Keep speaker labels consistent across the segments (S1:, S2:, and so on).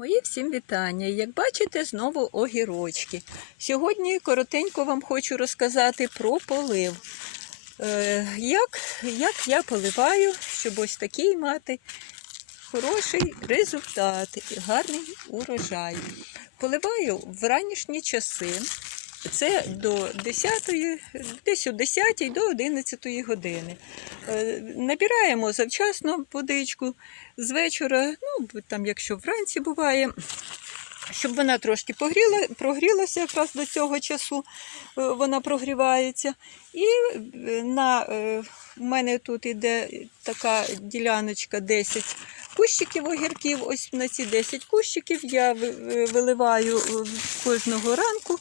S1: Мої всім вітання. Як бачите, знову огірочки. Сьогодні коротенько вам хочу розказати про полив. Е, як, як я поливаю, щоб ось такий мати хороший результат і гарний урожай. Поливаю в ранішні часи. Це до 10, десь о 10 до 11 години. Е, Набираємо завчасно водичку з вечора, ну там, якщо вранці буває, щоб вона трошки погріла, прогрілася якраз до цього часу, е, вона прогрівається. І е, на, в мене тут іде така діляночка 10 кущиків огірків. Ось на ці 10 кущиків я виливаю кожного ранку.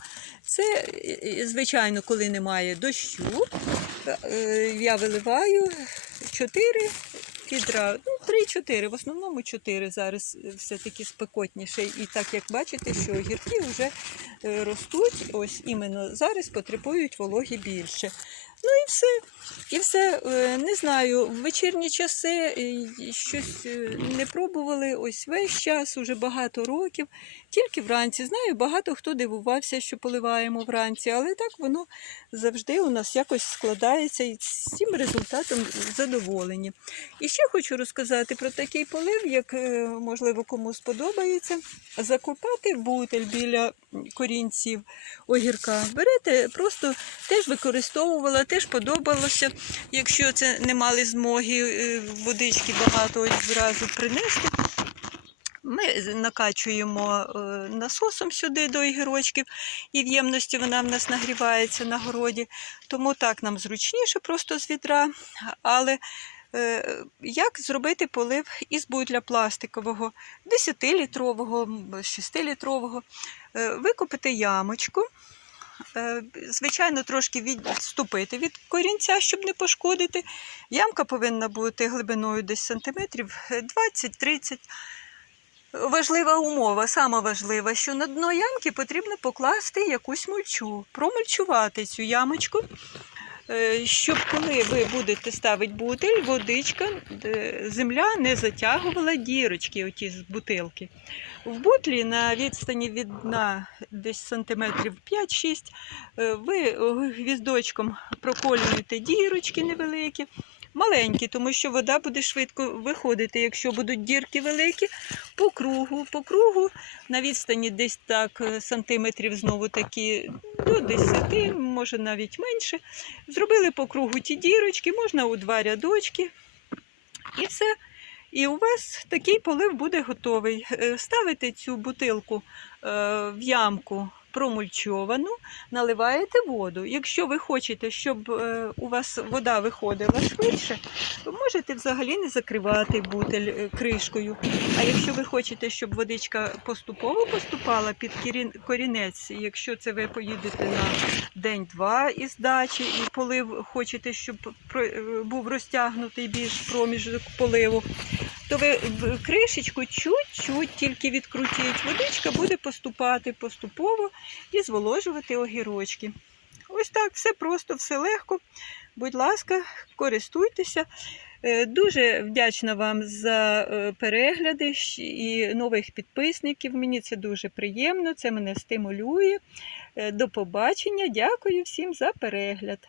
S1: Це, е, звичайно, коли немає дощу, е, я виливаю 4 відра, ну 3-4, в основному 4 зараз е, все-таки спекотніше. І так як бачите, що огірки вже е, ростуть, ось іменно зараз потребують вологи більше. Ну і все. І все, Е, не знаю, в вечірні часи е, щось е, не пробували ось весь час, уже багато років, тільки вранці. Знаю, багато хто дивувався, що поливаємо вранці, але так воно завжди у нас якось складається і з цим результатом задоволені. І ще хочу розказати про такий полив, як можливо кому сподобається. Закопати бутель біля корінців огірка. Берете, просто теж використовувала, теж подобалося. Якщо це не мали змоги е, водички багато зразу принести. Ми накачуємо е, насосом сюди до огірочків, і в ємності вона в нас нагрівається на городі. Тому так нам зручніше просто з відра. Але е, як зробити полив із бутля пластикового, 10-літрового, 6-літрового, Е, викопати ямочку. Е, Звичайно, трошки відступити від корінця, щоб не пошкодити. Ямка повинна бути глибиною десь сантиметрів е, 20-30. Важлива умова, сама важлива, що на дно ямки потрібно покласти якусь мульчу, промульчувати цю ямочку, е, щоб коли ви будете ставити бутиль, водичка, е, земля не затягувала дірочки оті з бутилки. В бутлі на відстані від дна десь сантиметрів 5-6 е, ви е, гвіздочком проколюєте дірочки невеликі, маленькі, тому що вода буде швидко виходити, якщо будуть дірки великі, по кругу, по кругу на відстані десь так е, сантиметрів знову такі до 10, може навіть менше. Зробили по кругу ті дірочки, можна у два рядочки. І все. І у вас такий полив буде готовий. Е, Ставите цю бутилку е, в ямку промульчовану, наливаєте воду. Якщо ви хочете, щоб е, у вас вода виходила швидше, ви можете взагалі не закривати бутель е, кришкою. А якщо ви хочете, щоб водичка поступово поступала під корінець, якщо це ви поїдете на день-два із дачі і полив хочете, щоб е, був розтягнутий більш проміжок поливу, то ви кришечку чуть-чуть тільки відкрутіть. Водичка буде поступати поступово і зволожувати огірочки. Ось так, все просто, все легко. Будь ласка, користуйтеся. Е, Дуже вдячна вам за е, перегляди і нових підписників. Мені це дуже приємно, це мене стимулює. Е, До побачення. Дякую всім за перегляд.